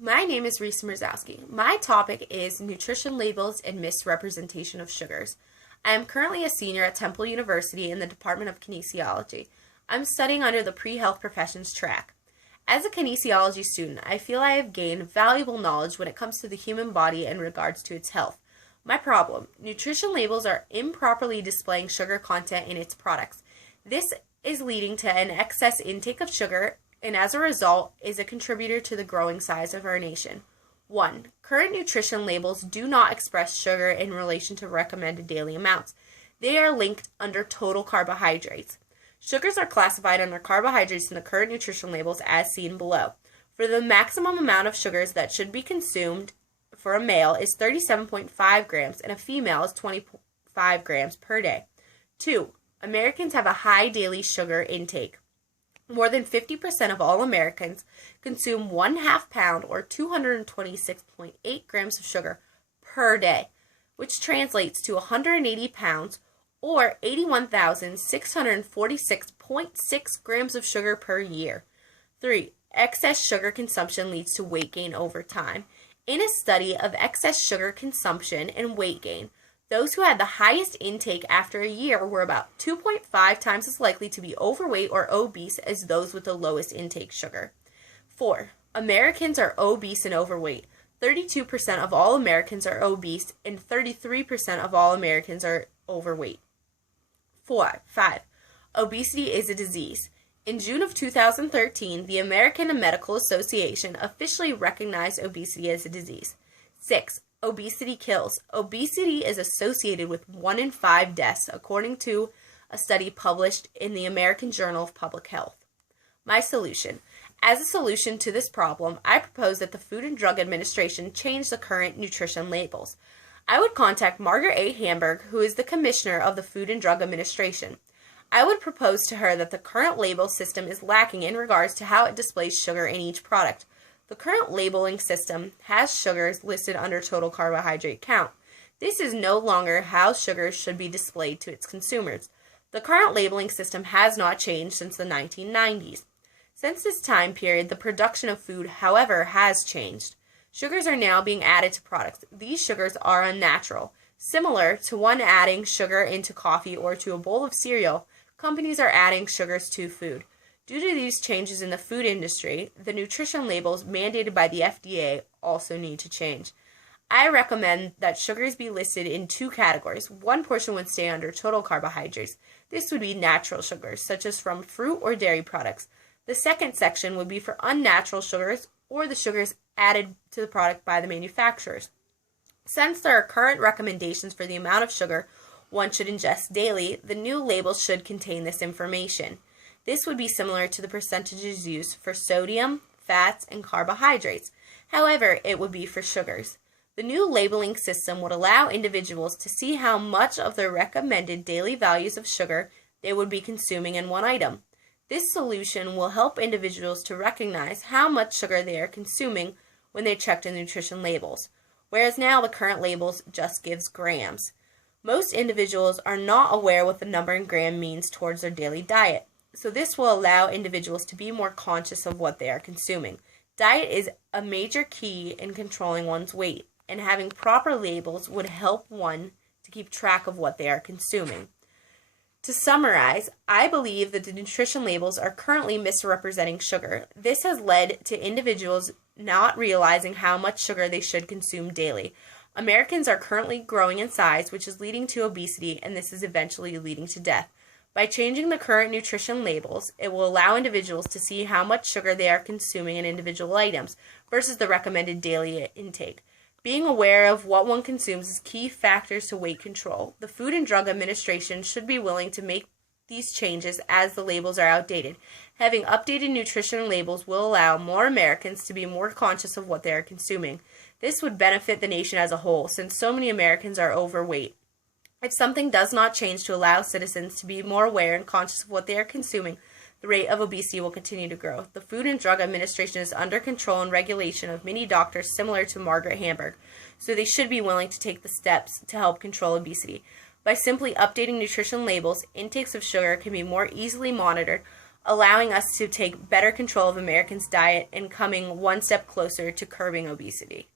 My name is Risa Mrozowski. My topic is nutrition labels and misrepresentation of sugars. I am currently a senior at Temple University in the Department of Kinesiology. I'm studying under the pre-health professions track. As a kinesiology student, I feel I have gained valuable knowledge when it comes to the human body in regards to its health. My problem: nutrition labels are improperly displaying sugar content in its products. This is leading to an excess intake of sugar, and as a result is a contributor to the growing size of our nation. 1. Current nutrition labels do not express sugar in relation to recommended daily amounts. They are linked under total carbohydrates. Sugars are classified under carbohydrates in the current nutrition labels as seen below. For the maximum amount of sugars that should be consumed for a male is 37.5 grams and a female is 25 grams per day. 2. Americans have a high daily sugar intake. More than 50% of all Americans consume 1/2 pound or 226.8 grams of sugar per day, which translates to 180 pounds or 81,646.6 grams of sugar per year. 3. Excess sugar consumption leads to weight gain over time. In a study of excess sugar consumption and weight gain, those who had the highest intake after a year were about 2.5 times as likely to be overweight or obese as those with the lowest intake sugar. 4. Americans are obese and overweight. 32% of all Americans are obese and 33% of all Americans are overweight. 5. Obesity is a disease. In June of 2013, the American Medical Association officially recognized obesity as a disease. 6. Obesity kills. Obesity is associated with 1 in 5 deaths, according to a study published in the American Journal of Public Health. My solution. As a solution to this problem, I propose that the Food and Drug Administration change the current nutrition labels. I would contact Margaret A. Hamburg, who is the Commissioner of the Food and Drug Administration. I would propose to her that the current label system is lacking in regards to how it displays sugar in each product. The current labeling system has sugars listed under total carbohydrate count. This is no longer how sugars should be displayed to its consumers. The current labeling system has not changed since the 1990s. Since this time period, the production of food, however, has changed. Sugars are now being added to products. These sugars are unnatural. Similar to one adding sugar into coffee or to a bowl of cereal, companies are adding sugars to food. Due to these changes in the food industry, the nutrition labels mandated by the FDA also need to change. I recommend that sugars be listed in 2 categories. One portion would stay under total carbohydrates. This would be natural sugars, such as from fruit or dairy products. The second section would be for unnatural sugars or the sugars added to the product by the manufacturers. Since there are current recommendations for the amount of sugar one should ingest daily, the new labels should contain this information. This would be similar to the percentages used for sodium, fats, and carbohydrates. However, it would be for sugars. The new labeling system would allow individuals to see how much of their recommended daily values of sugar they would be consuming in one item. This solution will help individuals to recognize how much sugar they are consuming when they check the nutrition labels, whereas now the current labels just gives grams. Most individuals are not aware what the number in gram means towards their daily diet. So this will allow individuals to be more conscious of what they are consuming. Diet is a major key in controlling one's weight, and having proper labels would help one to keep track of what they are consuming. To summarize, I believe that the nutrition labels are currently misrepresenting sugar. This has led to individuals not realizing how much sugar they should consume daily. Americans are currently growing in size, which is leading to obesity, and this is eventually leading to death. By changing the current nutrition labels, it will allow individuals to see how much sugar they are consuming in individual items versus the recommended daily intake. Being aware of what one consumes is key factors to weight control. The Food and Drug Administration should be willing to make these changes as the labels are outdated. Having updated nutrition labels will allow more Americans to be more conscious of what they are consuming. This would benefit the nation as a whole, since so many Americans are overweight. If something does not change to allow citizens to be more aware and conscious of what they are consuming, the rate of obesity will continue to grow. The Food and Drug Administration is under control and regulation of many doctors similar to Margaret Hamburg, so they should be willing to take the steps to help control obesity. By simply updating nutrition labels, intakes of sugar can be more easily monitored. allowing us to take better control of Americans' diet and coming one step closer to curbing obesity.